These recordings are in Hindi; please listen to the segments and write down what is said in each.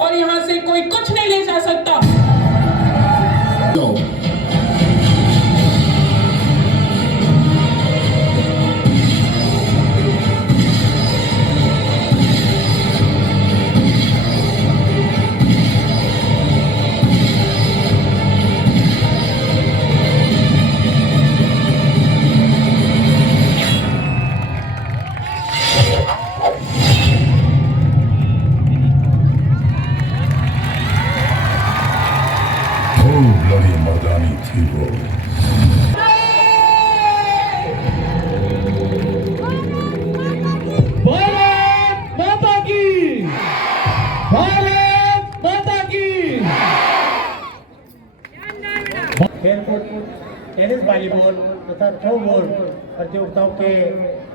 और यहाँ से कोई कुछ नहीं ले जा सकता। bloody Madani people. भारत माता की, भारत माता की। खेलकूद, टेनिस, वॉलीबॉल तथा थ्रो बॉल प्रतियोगिताओं के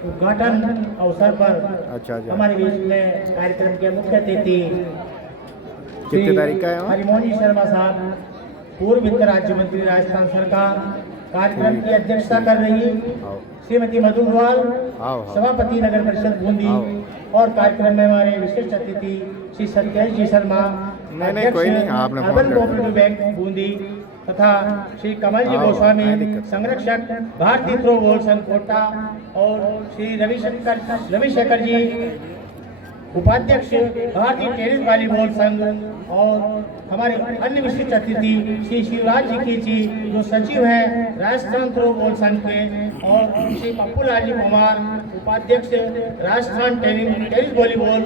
उद्घाटन अवसर पर हमारे बीच में कार्यक्रम के मुख्य अतिथि कितने तारीख का है? हरिमोहन जी शर्मा साहब, पूर्व वित्त राज्य मंत्री राजस्थान सरकार, कार्यक्रम की अध्यक्षता कर रही श्रीमती मधु अग्रवाल, सभापति नगर परिषद बूंदी, और कार्यक्रम में हमारे विशिष्ट अतिथि Shri Satyesh ji Sharma, urban cooperative bank Bundi, तथा श्री कमल जी गोस्वामी, संरक्षक भारतीय थ्रो बॉल संघ कोटा, और श्री रविशंकर जी, उपाध्यक्ष भारतीय टेनिस वॉलीबॉल संघ, और हमारे अन्य विशिष्ट अतिथि श्री शिवराज जी जो सचिव हैं राजस्थान थ्रो बॉल संघ के, और श्री पप्पू लाल जी कुमार, उपाध्यक्ष राजस्थान टेनिस वॉलीबॉल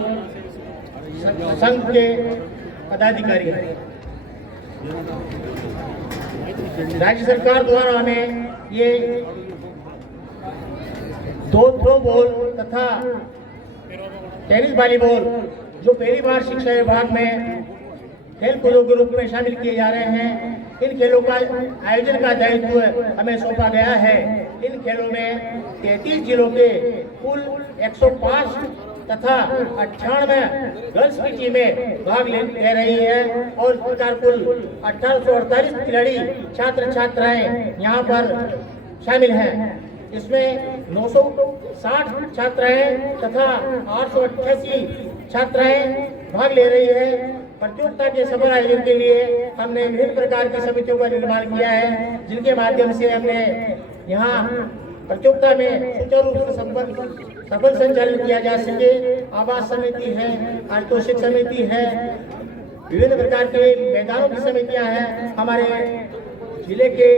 संघ के पदाधिकारी। राज्य सरकार द्वारा हमें ये दो थ्रो बॉल तथा टेनिस वॉलीबॉल जो पहली बार शिक्षा विभाग में खेल कूदों के रूप में शामिल किए जा रहे हैं, इन खेलों का आयोजन का दायित्व हमें सौंपा गया है। इन खेलों में 33 जिलों के कुल 105 तथा 98 गर्ल्स की टीमें भाग ले रही है, और इस प्रकार कुल 1848 खिलाड़ी छात्र छात्राएं यहाँ पर शामिल हैं। इसमें 960 छात्राएं तथा 888 छात्राएं भाग ले रही है। प्रतियोगिता के सफल आयोजन के लिए हमने विभिन्न प्रकार की समितियों का निर्माण किया है, जिनके माध्यम से हमने यहाँ प्रतियोगिता में सुचारू रूप से सफल संचालन किया जा सके। आवास समिति है, आर्तोषिक समिति है, विभिन्न प्रकार के मैदानों की समितियां हैं। हमारे जिले के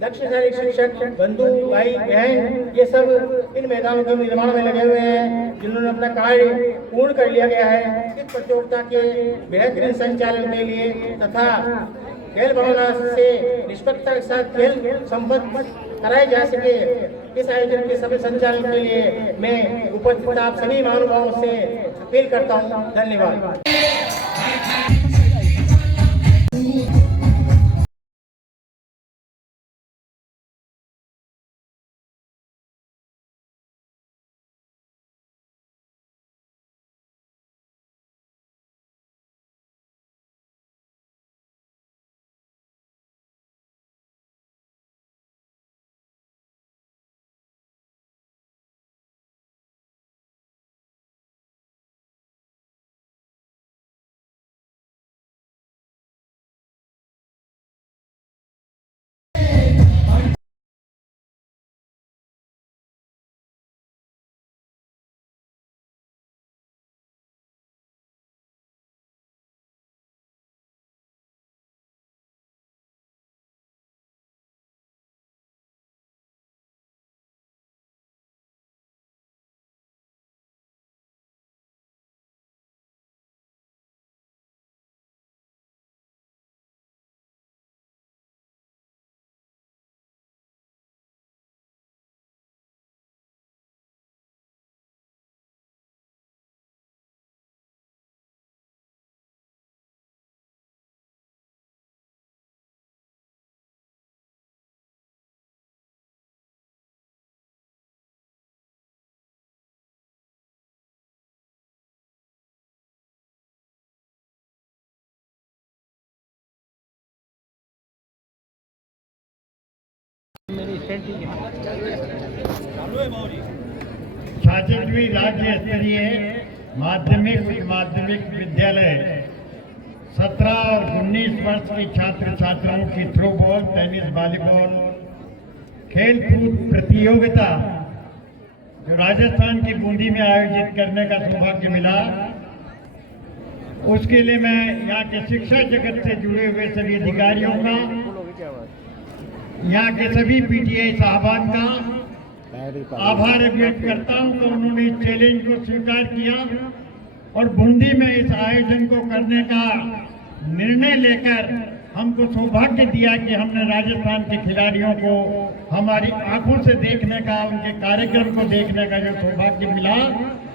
दक्ष शारीरिक शिक्षक बंधु भाई बहन ये सब इन मैदानों के निर्माण में लगे हुए हैं, जिन्होंने अपना कार्य पूर्ण कर लिया गया है। इस प्रतियोगिता के बेहतरीन संचालन के लिए तथा खेल भावना से निष्पक्षता के साथ खेल संपन्न कराए जा सके, इस आयोजन के सभी संचालन के लिए मैं उपस्थित आप सभी महानुभावों से अपील करता हूँ। धन्यवाद। छाछठवीं राज्य स्तरीय माध्यमिक विद्यालय 17 और 19 वर्ष के छात्र छात्राओं की थ्रो बॉल, टेनिस, वॉलीबॉल खेल कूद प्रतियोगिता जो राजस्थान की बूंदी में आयोजित करने का सौभाग्य मिला, उसके लिए मैं यहाँ के शिक्षा जगत से जुड़े हुए सभी अधिकारियों का, यहाँ के सभी पीटीआई साहबान का आभार व्यक्त करता हूँ कि उन्होंने इस चैलेंज को स्वीकार किया और बूंदी में इस आयोजन को करने का निर्णय लेकर हमको सौभाग्य दिया कि हमने राजस्थान के खिलाड़ियों को हमारी आंखों से देखने का, उनके कार्यक्रम को देखने का जो सौभाग्य मिला,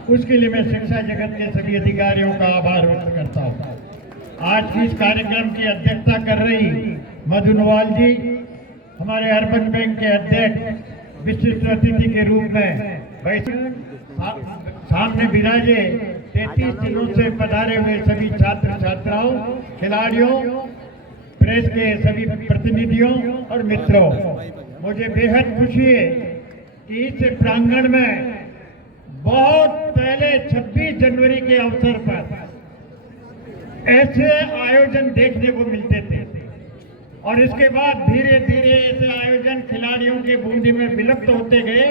उसके लिए मैं शिक्षा जगत के सभी अधिकारियों का आभार व्यक्त करता हूँ। आज की इस कार्यक्रम की अध्यक्षता कर रही मधु नवाल जी, हमारे अर्बन बैंक के अध्यक्ष, विशिष्ट अतिथि के रूप में सामने विराजे 33 जिलों से पधारे हुए सभी छात्र छात्राओं, खिलाड़ियों, प्रेस के सभी प्रतिनिधियों और मित्रों, मुझे बेहद खुशी है कि इस प्रांगण में बहुत पहले 26 जनवरी के अवसर पर ऐसे आयोजन देखने को मिलते थे और इसके बाद धीरे धीरे ऐसे आयोजन खिलाड़ियों के बूंदी में विलुप्त होते गए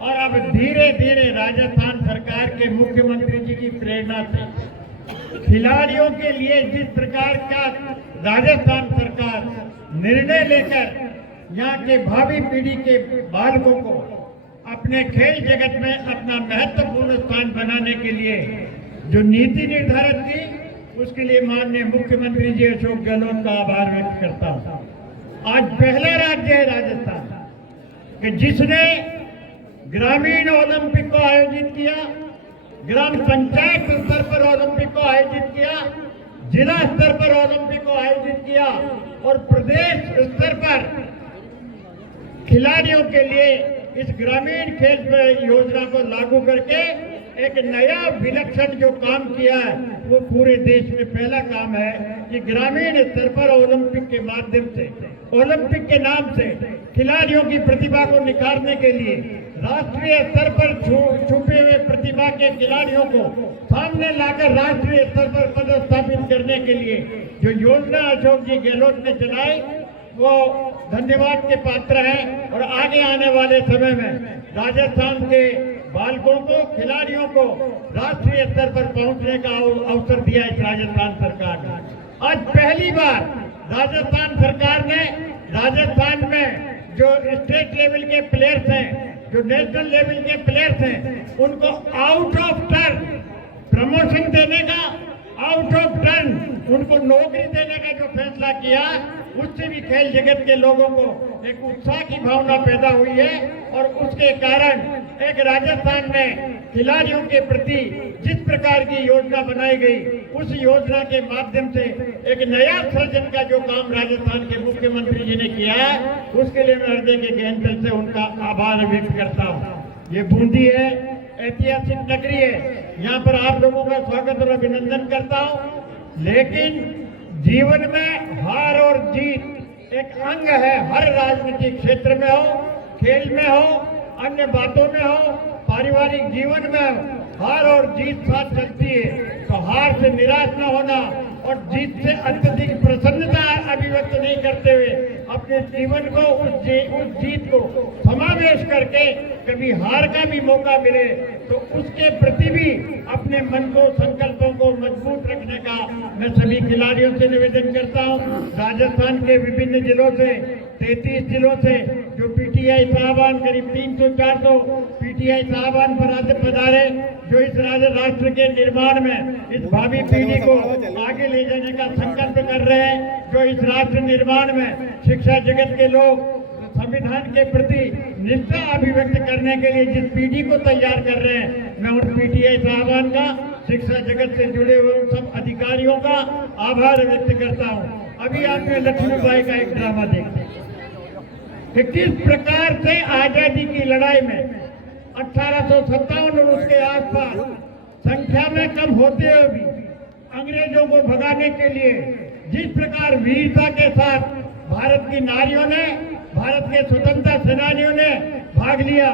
और अब धीरे धीरे राजस्थान सरकार के मुख्यमंत्री जी की प्रेरणा से खिलाड़ियों के लिए जिस प्रकार का राजस्थान सरकार निर्णय लेकर यहाँ के भावी पीढ़ी के बालकों को अपने खेल जगत में अपना महत्वपूर्ण स्थान बनाने के लिए जो नीति निर्धारित की, उसके लिए माननीय मुख्यमंत्री जी अशोक गहलोत का आभार व्यक्त करता हूँ। आज पहला राज्य है राजस्थान कि जिसने ग्रामीण ओलंपिक को आयोजित किया, ग्राम पंचायत स्तर पर ओलंपिक को आयोजित किया, जिला स्तर पर ओलंपिक को आयोजित किया और प्रदेश स्तर पर खिलाड़ियों के लिए इस ग्रामीण खेल योजना को लागू करके एक नया विलक्षण जो काम किया है, वो पूरे देश में पहला काम है कि ग्रामीण स्तर पर ओलंपिक के माध्यम से, ओलंपिक के नाम से खिलाड़ियों की प्रतिभा को निखारने के लिए राष्ट्रीय स्तर पर छुपे हुए प्रतिभा के खिलाड़ियों को सामने लाकर राष्ट्रीय स्तर पर पदस्थापित करने के लिए जो योजना अशोक जी गहलोत ने चलाई, वो धन्यवाद के पात्र है और आगे आने वाले समय में राजस्थान के बालकों को, खिलाड़ियों को राष्ट्रीय स्तर पर पहुंचने का अवसर दिया इस राजस्थान सरकार ने। आज पहली बार राजस्थान सरकार ने राजस्थान में जो स्टेट लेवल के प्लेयर्स हैं, जो नेशनल लेवल के प्लेयर्स हैं, उनको आउट ऑफ टर्न प्रमोशन देने का, आउट ऑफ टर्न उनको नौकरी देने का जो फैसला किया, उससे भी खेल जगत के लोगों को एक उत्साह की भावना पैदा हुई है और उसके कारण एक राजस्थान में खिलाड़ियों के प्रति जिस प्रकार की योजना बनाई गई, उस योजना के माध्यम से एक नया सृजन का जो काम राजस्थान के मुख्यमंत्री जी ने किया है, उसके लिए मैं हृदय के गहन दिल से उनका आभार व्यक्त करता हूँ। ये बूंदी है, ऐतिहासिक नगरी है, यहाँ पर आप लोगों का स्वागत और अभिनंदन करता हूँ। लेकिन जीवन में हार और जीत एक अंग है, हर राजनीतिक क्षेत्र में हो, खेल में हो, अन्य बातों में हो, पारिवारिक जीवन में हो, हार और जीत साथ चलती है। तो हार से निराश न होना और जीत से अत्यधिक प्रसन्नता अभिव्यक्त नहीं करते हुए अपने जीवन को उस जीत को समावेश करके कभी हार का भी मौका मिले तो उसके प्रति भी अपने मन को, संकल्पों को मजबूत रखने का मैं सभी खिलाड़ियों से निवेदन करता हूं। राजस्थान के विभिन्न जिलों से, 33 जिलों से जो पीटीआई साहबान, करीब 300-400 पीटीआई साहबान पधारे, जो इस राष्ट्र के निर्माण में इस भावी पीढ़ी को आगे ले जाने का संकल्प कर रहे हैं, जो इस राष्ट्र निर्माण में शिक्षा जगत के लोग संविधान के प्रति निष्ठा अभिव्यक्त करने के लिए जिस पीढ़ी को तैयार कर रहे हैं, मैं उन पीटीआई साहबान का, शिक्षा जगत से जुड़े हुए उन सब अधिकारियों का आभार व्यक्त करता हूं। अभी आपने लक्ष्मीबाई का एक ड्रामा देखा कि किस प्रकार से आजादी की लड़ाई में 1857 और उसके आसपास संख्या में कम होते हुए भी अंग्रेजों को भगाने के लिए जिस प्रकार वीरता के साथ भारत की नारियों ने, भारत के स्वतंत्रता सेनानियों ने भाग लिया,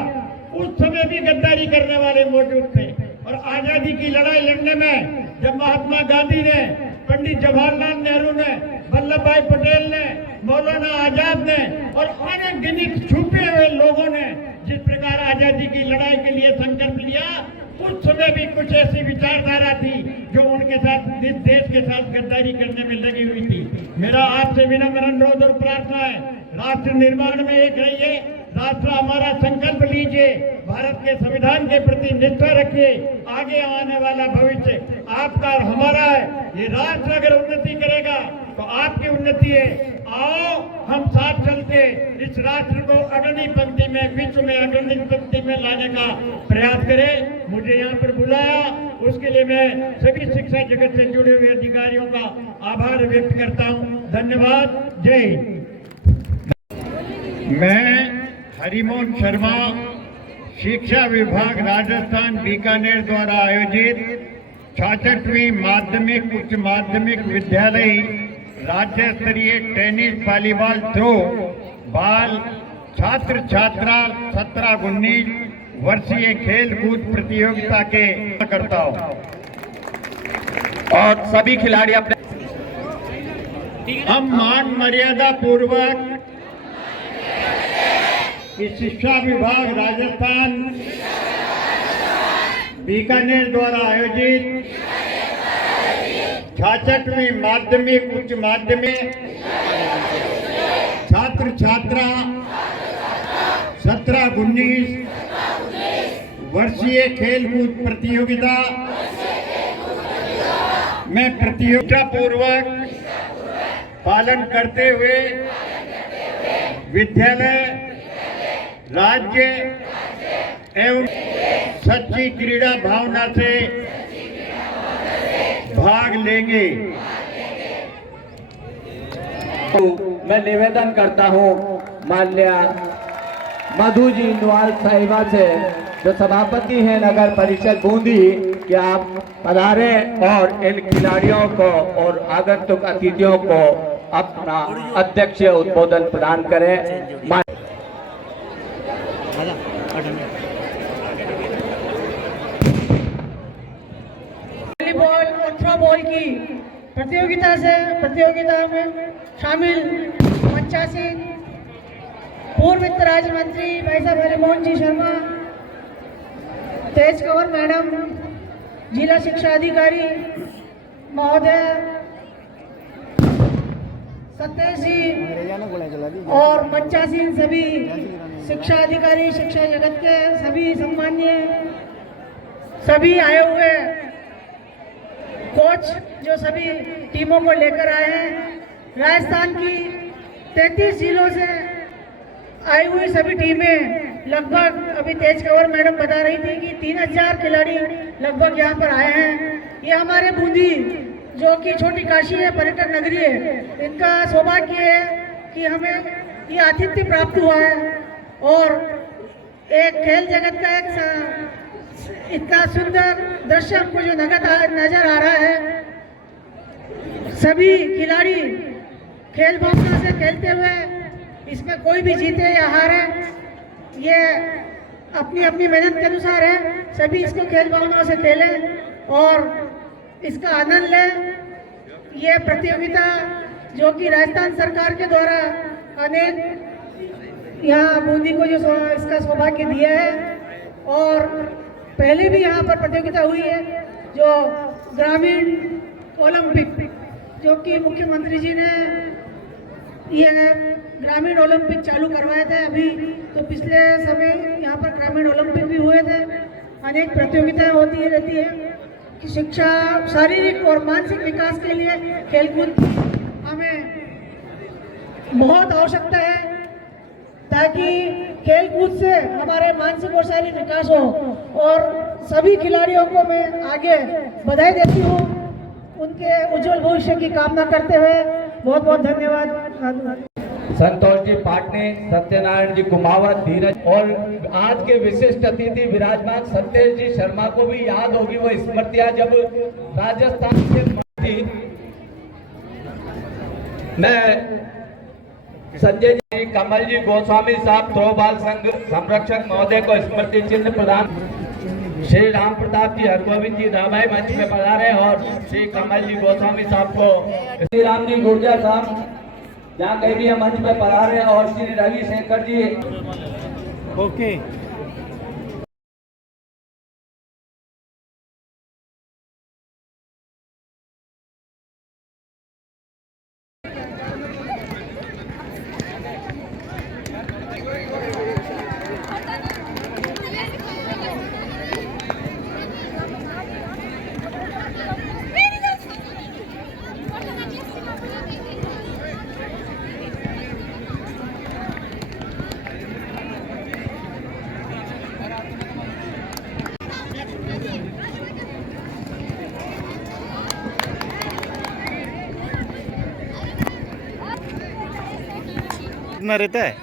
उस समय भी गद्दारी करने वाले मौजूद थे। और आजादी की लड़ाई लड़ने में जब महात्मा गांधी ने पंडित जवाहरलाल नेहरू ने, वल्लभ भाई पटेल ने, मौलाना आजाद ने और अनेक गिनित छुपे हुए लोगों ने जिस प्रकार आजादी की लड़ाई के लिए संकल्प लिया, उस समय भी कुछ ऐसी विचारधारा थी जो उनके साथ इस देश के साथ गद्दारी करने में लगी हुई थी। मेरा आपसे विनम्र अनुरोध और प्रार्थना है, राष्ट्र निर्माण में एक रहिए, राष्ट्र हमारा संकल्प लीजिए, भारत के संविधान के प्रति निष्ठा रखिए। आगे आने वाला भविष्य आपका और हमारा है। ये राष्ट्र अगर उन्नति करेगा तो आपकी उन्नति है। आओ हम साथ चलते इस राष्ट्र को अग्रणी पंक्ति में, विश्व में अग्रणी पंक्ति में लाने का प्रयास करें। मुझे यहाँ पर बुलाया, उसके लिए मैं सभी शिक्षा जगत से जुड़े हुए अधिकारियों का आभार व्यक्त करता हूँ। धन्यवाद। जय हिंद। मैं हरिमोहन शर्मा, शिक्षा विभाग राजस्थान बीकानेर द्वारा आयोजित 66वीं माध्यमिक उच्च माध्यमिक विद्यालय राज्य स्तरीय टेनिस वॉलीबॉल थ्रो बाल छात्र छात्रा 17-19 वर्षीय खेल कूद प्रतियोगिता के करता हूँ और सभी खिलाड़ी अपने हम मान मर्यादा पूर्वक इस शिक्षा विभाग राजस्थान बीकानेर द्वारा आयोजित 66वीं माध्यमिक उच्च माध्यमिक छात्र छात्रा 17-19 वर्षीय खेलकूद प्रतियोगिता में प्रतियोगिता पूर्वक पालन करते हुए विद्यालय राज्य एवं सच्ची क्रीड़ा भावना से भाग लेंगे। तो मैं निवेदन करता हूं माननीय मधु जी नवाल साहिबा से, जो सभापति हैं नगर परिषद बूंदी, कि आप पधारे और इन खिलाड़ियों को और आगंतुक अतिथियों को अपना अध्यक्षीय उद्बोधन प्रदान करें। वॉलीबॉल और थ्रो बॉल की प्रतियोगिता में शामिल 85 पूर्व वित्त राज्य मंत्री भाई साहब हरिमोहन जी शर्मा, तेज कंवर मैडम, जिला शिक्षा अधिकारी महोदय सतेश जी और 85 सभी शिक्षा अधिकारी, शिक्षा जगत के सभी सम्मानीय सभी आए हुए कोच जो सभी टीमों को लेकर आए हैं। राजस्थान की 33 जिलों से आई हुई सभी टीमें, लगभग अभी तेज कंवर मैडम बता रही थी कि 3000 खिलाड़ी लगभग यहाँ पर आए हैं। ये हमारे बूंदी जो कि छोटी काशी है, पर्यटन नगरी है, इनका सौभाग्य है कि हमें ये आतिथ्य प्राप्त हुआ है। और एक खेल जगत का एक इतना सुंदर दृश्य हमको जो नजर आ रहा है, सभी खिलाड़ी खेल भावना से खेलते हुए, इसमें कोई भी जीते या हारे, ये अपनी अपनी मेहनत के अनुसार है। सभी इसको खेल भावना से खेलें और इसका आनंद लें। ये प्रतियोगिता जो कि राजस्थान सरकार के द्वारा अनेक यहाँ बूंदी को जो इसका सौभाग्य दिया है, और पहले भी यहाँ पर प्रतियोगिता हुई है, जो ग्रामीण ओलंपिक जो कि मुख्यमंत्री जी ने ये ग्रामीण ओलंपिक चालू करवाए थे अभी, तो पिछले समय यहाँ पर ग्रामीण ओलंपिक भी हुए थे। अनेक प्रतियोगिताएं होती रहती है कि शिक्षा, शारीरिक और मानसिक विकास के लिए खेलकूद की हमें बहुत आवश्यकता है, ताकि खेलकूद से हमारे मानसिक और शारीरिक विकास हो। और सभी खिलाड़ियों को मैं आगे बधाई देती हूँ, उनके उज्जवल भविष्य की कामना करते हुए बहुत बहुत धन्यवाद। संतोष जी पाटने, सत्यनारायण जी कुमावत, धीरज और आज के विशिष्ट अतिथि विराजमान सतेश जी शर्मा को भी याद होगी वो स्मृतियां जब राजस्थान से थी। मैं संजय जी, कमल जी गोस्वामी साहब, थ्रोबॉल संघ संरक्षक महोदय को स्मृति चिन्ह प्रदान। श्री राम प्रताप जी हरगोविंद जी दाबाई मंच में पधारे और श्री कमल जी गोस्वामी साहब को, श्री राम जी गुर्जर साहब जहाँ कहीं भी मंच में पधारे और श्री रवि शंकर जी। ओके। कितना रहता है?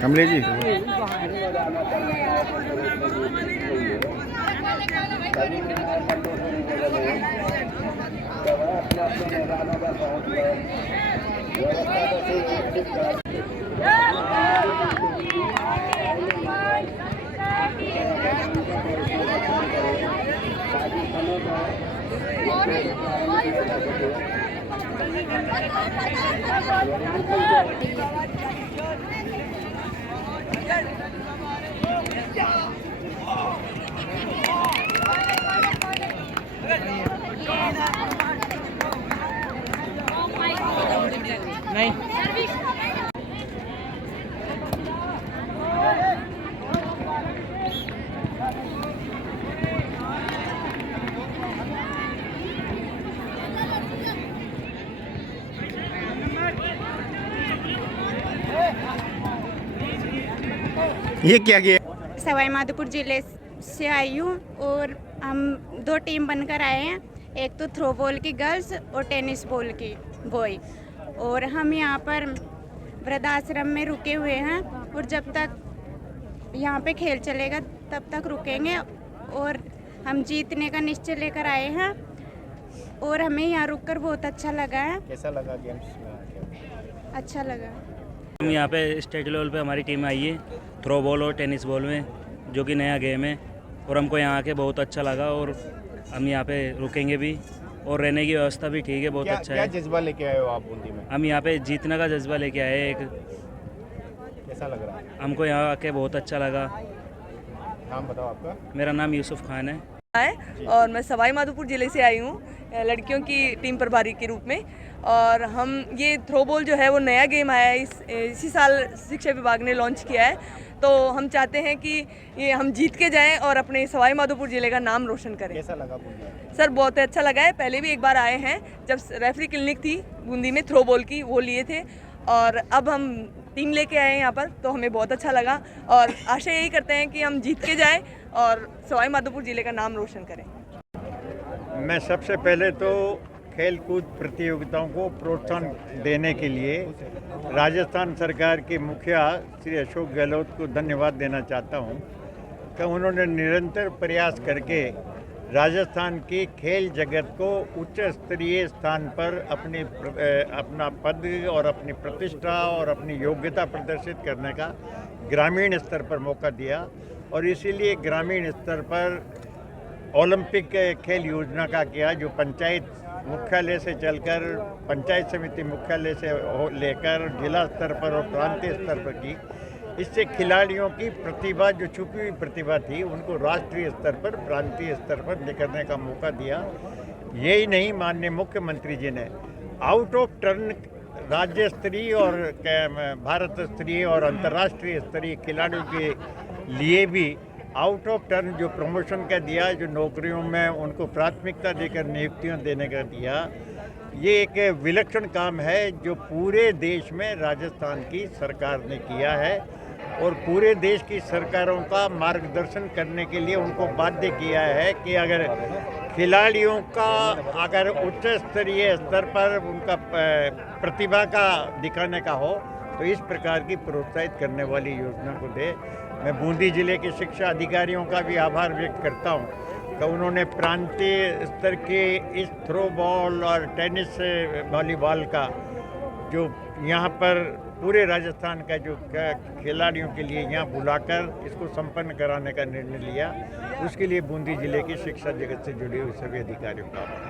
कमले जी नहीं ये क्या किया? सवाई माधोपुर जिले से आई हूँ और हम 2 टीम बनकर आए हैं, एक तो थ्रो बॉल की गर्ल्स और टेनिस बॉल की बॉय। और हम यहाँ पर वृद्धाश्रम में रुके हुए हैं और जब तक यहाँ पे खेल चलेगा तब तक रुकेंगे। और हम जीतने का निश्चय लेकर आए हैं और हमें यहाँ रुककर बहुत अच्छा लगा है। कैसा लगा गेम्स में? अच्छा लगा। हम यहाँ पे स्टेट लेवल पे हमारी टीम आई है थ्रो बॉल और टेनिस बॉल में, जो कि नया गेम है और हमको यहाँ आके बहुत अच्छा लगा और हम यहाँ पे रुकेंगे भी और रहने की व्यवस्था भी ठीक है, बहुत अच्छा क्या है। जज्बा लेके आए हो आप बूंदी में? हम यहाँ पे जीतने का जज्बा लेके आए एक। कैसा लग रहा है? हमको यहाँ आके बहुत अच्छा लगा। नाम बताओ आपका। मेरा नाम यूसुफ खान है और मैं सवाई माधोपुर ज़िले से आई हूँ लड़कियों की टीम प्रभारी के रूप में। और हम ये थ्रो बॉल जो है वो नया गेम आया है, इसी साल शिक्षा विभाग ने लॉन्च किया है। तो हम चाहते हैं कि ये हम जीत के जाएं और अपने सवाई माधोपुर ज़िले का नाम रोशन करें। कैसा लगा बूंदी? सर बहुत अच्छा लगा है। पहले भी एक बार आए हैं जब रेफरी क्लिनिक थी बूंदी में थ्रो बॉल की, वो लिए थे। और अब हम टीम लेके आए हैं यहाँ पर, तो हमें बहुत अच्छा लगा और आशा यही करते हैं कि हम जीत के जाएं और सवाई माधोपुर ज़िले का नाम रोशन करें। मैं सबसे पहले तो खेल कूद प्रतियोगिताओं को प्रोत्साहन देने के लिए राजस्थान सरकार के मुखिया श्री अशोक गहलोत को धन्यवाद देना चाहता हूं कि उन्होंने निरंतर प्रयास करके राजस्थान की खेल जगत को उच्च स्तरीय स्थान पर अपना पद और अपनी प्रतिष्ठा और अपनी योग्यता प्रदर्शित करने का ग्रामीण स्तर पर मौका दिया। और इसीलिए ग्रामीण स्तर पर ओलंपिक खेल योजना का किया, जो पंचायत मुख्यालय से चलकर पंचायत समिति मुख्यालय से लेकर जिला स्तर पर और प्रांतीय स्तर पर की। इससे खिलाड़ियों की प्रतिभा, जो छुपी हुई प्रतिभा थी, उनको राष्ट्रीय स्तर पर, प्रांतीय स्तर पर निकलने का मौका दिया। यही नहीं, माननीय मुख्यमंत्री जी ने आउट ऑफ टर्न राज्य स्तरीय और भारत स्तरीय और अंतर्राष्ट्रीय स्तरीय खिलाड़ियों के लिए भी आउट ऑफ टर्न जो प्रमोशन का दिया, जो नौकरियों में उनको प्राथमिकता देकर नियुक्तियां देने का दिया, ये एक विलक्षण काम है जो पूरे देश में राजस्थान की सरकार ने किया है और पूरे देश की सरकारों का मार्गदर्शन करने के लिए उनको बाध्य किया है कि अगर खिलाड़ियों का अगर उच्च स्तरीय स्तर पर उनका प्रतिभा का दिखाने का हो तो इस प्रकार की प्रोत्साहित करने वाली योजना को दे। मैं बूंदी जिले के शिक्षा अधिकारियों का भी आभार व्यक्त करता हूं कि उन्होंने प्रांतीय स्तर के इस थ्रो बॉल और टेनिस वॉलीबॉल का जो यहाँ पर पूरे राजस्थान का जो खिलाड़ियों के लिए यहाँ बुलाकर इसको संपन्न कराने का निर्णय लिया। उसके लिए बूंदी जिले की शिक्षा जगत से जुड़े हुए सभी अधिकारियों का